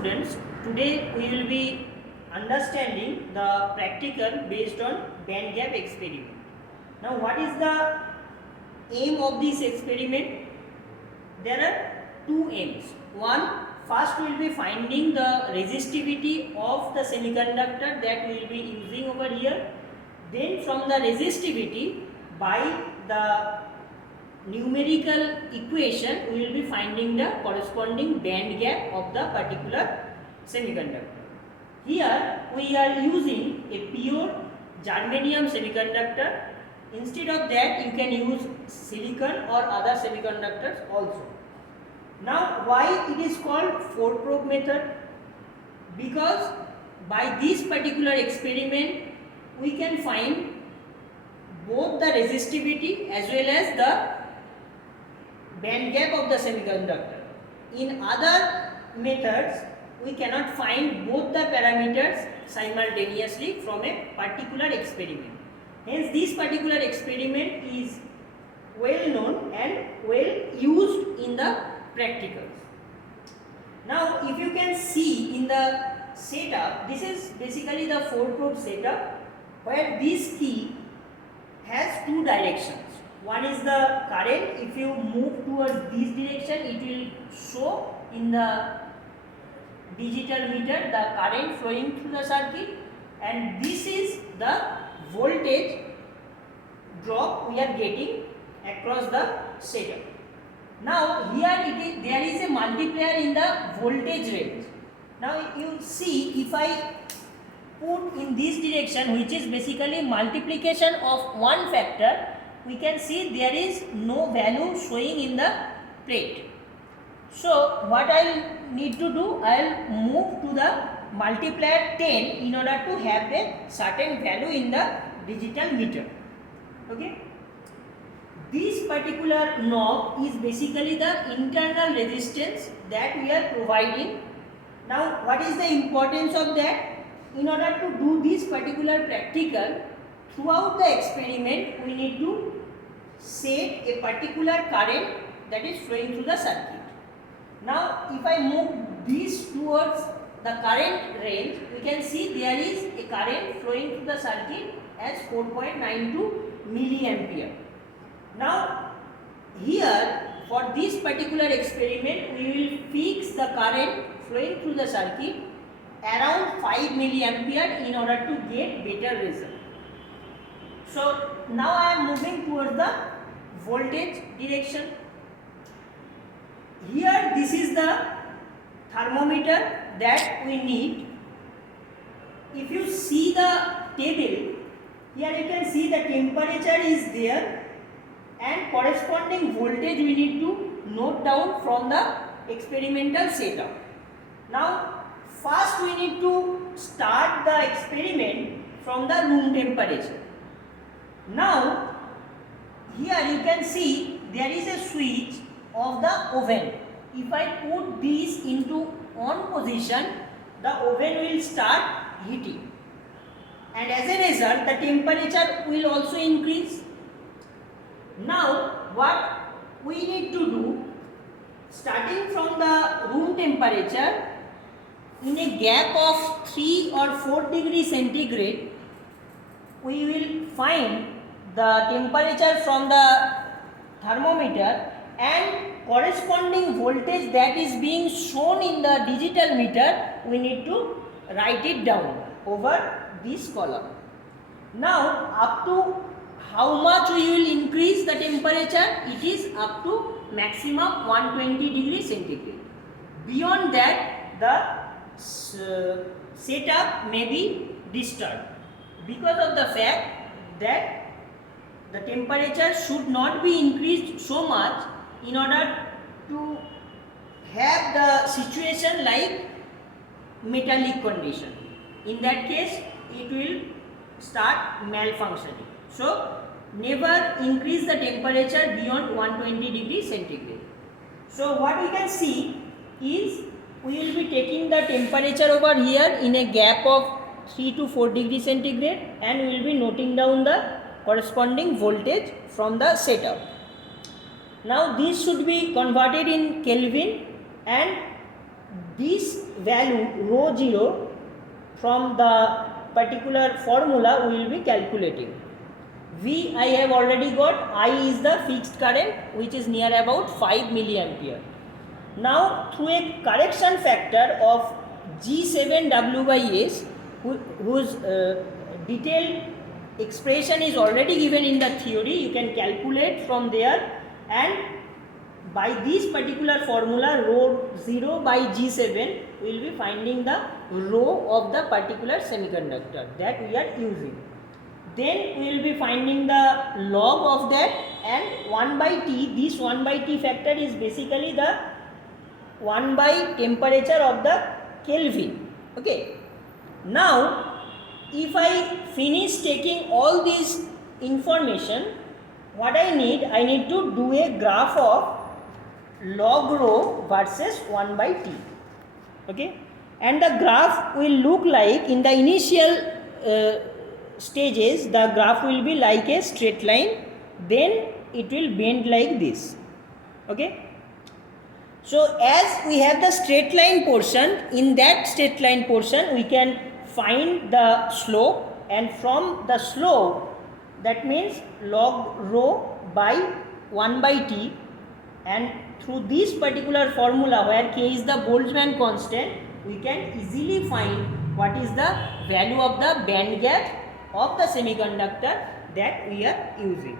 students, today we will be understanding the practical based on band gap experiment. Now what is the aim of this experiment? There are two aims. One, first we will be finding the resistivity of the semiconductor that we will be using over here. Then from the resistivity, by the numerical equation, we will be finding the corresponding band gap of the particular semiconductor. Here we are using a pure germanium semiconductor. Instead of that, you can use silicon or other semiconductors also. Now why it is called 4-probe method? Because by this particular experiment we can find both the resistivity as well as the band gap of the semiconductor. In other methods we cannot find both the parameters simultaneously from a particular experiment. Hence this particular experiment is well known and well used in the practicals. Now if you can see in the setup, this is basically the 4-probe setup where this key has two directions. One is the current. If you move towards this direction, it will show in the digital meter the current flowing through the circuit, and this is the voltage drop we are getting across the setup. Now here there is a multiplier in the voltage range. Now you see, if I put in this direction, which is basically multiplication of one factor, we can see there is no value showing in the plate. So what I will need to do, I will move to the multiplier 10 in order to have a certain value in the digital meter. Okay. This particular knob is basically the internal resistance that we are providing. Now what is the importance of that? In order to do this particular practical, throughout the experiment we need to set a particular current that is flowing through the circuit. Now if I move this towards the current range, we can see there is a current flowing through the circuit as 4.92 milliampere. Now here for this particular experiment we will fix the current flowing through the circuit around 5 milliampere in order to get better result. So now I am moving towards the voltage direction. Here this is the thermometer that we need. If you see the table, here you can see the temperature is there and corresponding voltage we need to note down from the experimental setup. Now first we need to start the experiment from the room temperature. Now here you can see there is a switch of the oven. If I put this into on position, the oven will start heating, and as a result the temperature will also increase. Now what we need to do, starting from the room temperature, in a gap of 3 or 4 degrees centigrade, we will find the temperature from the thermometer and corresponding voltage that is being shown in the digital meter. We need to write it down over this column. Now up to how much we will increase the temperature? It is up to maximum 120 degrees centigrade. Beyond that, the setup may be disturbed because of the fact that the temperature should not be increased so much in order to have the situation like metallic condition. In that case it will start malfunctioning. So never increase the temperature beyond 120 degrees centigrade. So what we can see is, we will be taking the temperature over here in a gap of 3 to 4 degrees centigrade, and we will be noting down the corresponding voltage from the setup. Now this should be converted in Kelvin, and this value rho 0 from the particular formula we will be calculating. V I have already got. I is the fixed current which is near about 5 milliampere. Now through a correction factor of G7W by S, whose detailed expression is already given in the theory, you can calculate from there, and by this particular formula rho 0 by G7 we will be finding the rho of the particular semiconductor that we are using. Then we will be finding the log of that, and 1 by T, this 1 by T factor is basically the 1 by temperature of the Kelvin. Okay. Now if I finish taking all this information, what I need to do a graph of log rho versus 1 by T. Okay. And the graph will look like, in the initial stages the graph will be like a straight line, then it will bend like this. Okay. So as we have the straight line portion, in that straight line portion we can find the slope, and from the slope, that means log rho by 1 by T, and through this particular formula where K is the Boltzmann constant, we can easily find what is the value of the band gap of the semiconductor that we are using.